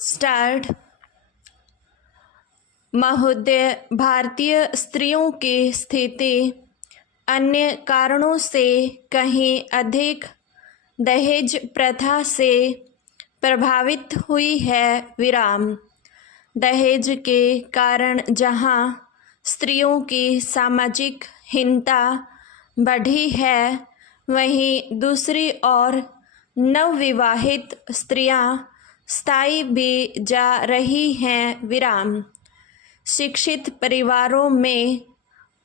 Start. महोदय, भारतीय स्त्रियों की स्थिति अन्य कारणों से कहीं अधिक दहेज प्रथा से प्रभावित हुई है। विराम। दहेज के कारण जहां स्त्रियों की सामाजिक हीनता बढ़ी है, वहीं दूसरी ओर नवविवाहित स्त्रियां स्थायी भी जा रही हैं। विराम। शिक्षित परिवारों में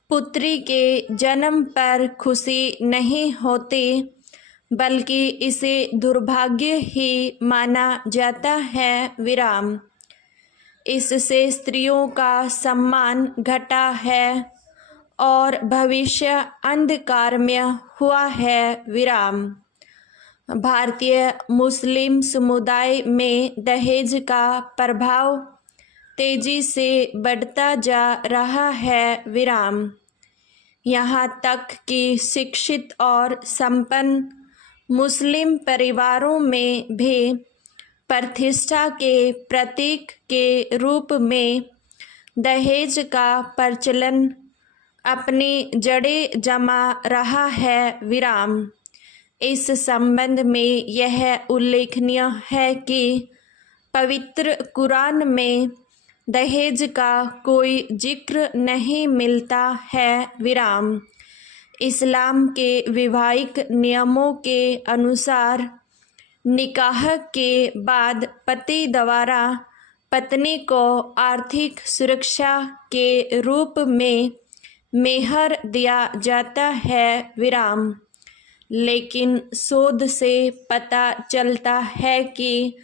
पुत्री के जन्म पर खुशी नहीं होती, बल्कि इसे दुर्भाग्य ही माना जाता है। विराम। इससे स्त्रियों का सम्मान घटा है और भविष्य अंधकारमय हुआ है। विराम। भारतीय मुस्लिम समुदाय में दहेज का प्रभाव तेजी से बढ़ता जा रहा है। विराम। यहाँ तक कि शिक्षित और संपन्न मुस्लिम परिवारों में भी प्रतिष्ठा के प्रतीक के रूप में दहेज का प्रचलन अपनी जड़ें जमा रहा है। विराम। इस संबंध में यह उल्लेखनीय है कि पवित्र कुरान में दहेज का कोई जिक्र नहीं मिलता है। विराम। इस्लाम के वैवाहिक नियमों के अनुसार निकाह के बाद पति द्वारा पत्नी को आर्थिक सुरक्षा के रूप में मेहर दिया जाता है। विराम। लेकिन शोध से पता चलता है कि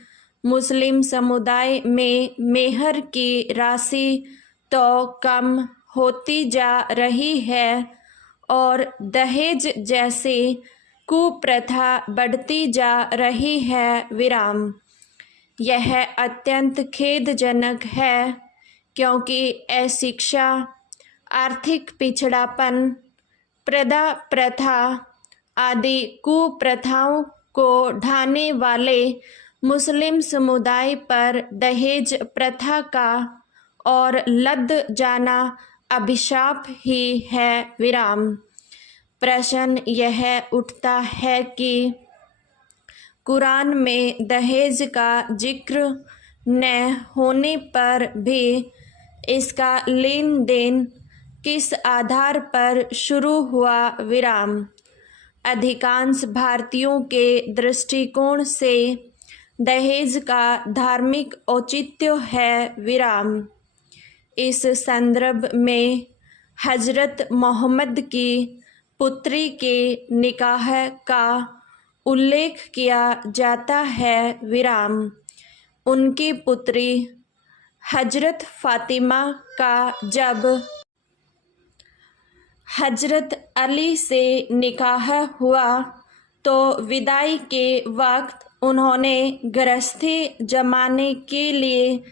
मुस्लिम समुदाय में मेहर की राशि तो कम होती जा रही है और दहेज जैसी कुप्रथा बढ़ती जा रही है। विराम। यह अत्यंत खेदजनक है, क्योंकि अशिक्षा, आर्थिक पिछड़ापन, प्रदा प्रथा आदि कुप्रथाओं को ढाने वाले मुस्लिम समुदाय पर दहेज प्रथा का और लद जाना अभिशाप ही है। विराम। प्रश्न यह उठता है कि कुरान में दहेज का जिक्र न होने पर भी इसका लेन देन किस आधार पर शुरू हुआ। विराम। अधिकांश भारतीयों के दृष्टिकोण से दहेज का धार्मिक औचित्य है। विराम। इस संदर्भ में हजरत मोहम्मद की पुत्री के निकाह का उल्लेख किया जाता है। विराम। उनकी पुत्री हजरत फातिमा का जब हजरत अली से निकाह हुआ तो विदाई के वक्त उन्होंने गृहस्थी जमाने के लिए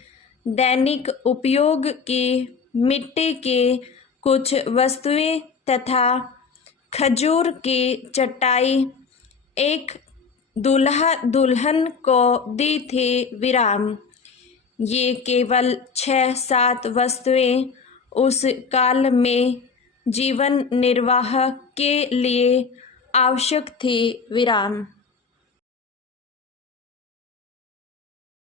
दैनिक उपयोग की मिट्टी की कुछ वस्तुएं तथा खजूर की चटाई एक दूल्हा दुल्हन को दी थी। विराम। ये केवल 6-7 वस्तुएं उस काल में जीवन निर्वाह के लिए आवश्यक थी। विराम।